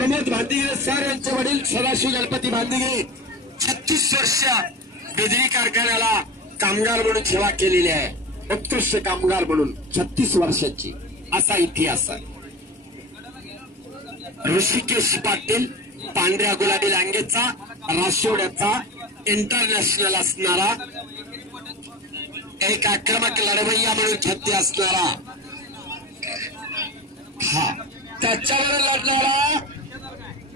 Pramod भांदिगे sir यांचे वडील सदाशिव गणपती भांदिगे 36 वर्ष बिजली कारखान्याला कामगार म्हणून सेवा केलेली आहे. उत्कृष्ट कामगार म्हणून 36 वर्षाची असा इतिहास आहे. ऋषिकेश पाटील पांढऱ्या गुलाबी लांगेचा राशिवड्याचा इंटरनॅशनल असणारा एक आक्रमक लढवय्या म्हणून ख्याती असणारा हा त्याच्यावर लढणारा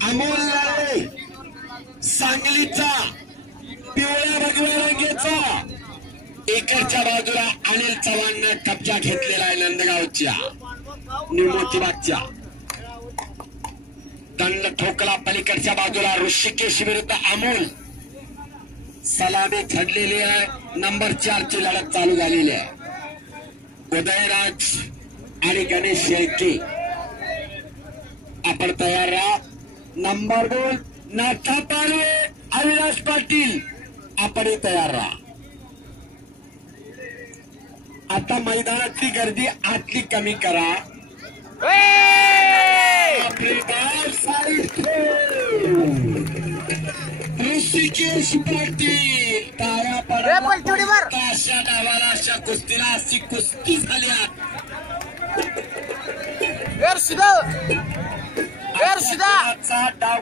अमोल लाडे सांगलीचा पिवळ्या भगव्या रंगेचा इकडच्या बाजूला अनिल चव्हाणनं कब्जा घेतलेला आहे नंदगावच्या निमोतीबागच्या दंड ठोकला पलीकडच्या बाजूला ऋषिकेश विरुद्ध अमोल सलामी झडलेली आहे. नंबर 4 ची लढत चालू झालेली आहे. उदयराज आणि गणेश शेळके आपण तयार राहा. नंबर 2 नाथा पाडवे अविनाश पाटील आपण तयार राहा. आता मैदानातली गर्दी आतली कमी करा. ऋषिकेश पाटील तारा पडा अशा डावाला अशा कुस्तीला अशी कुस्ती झाली. डाव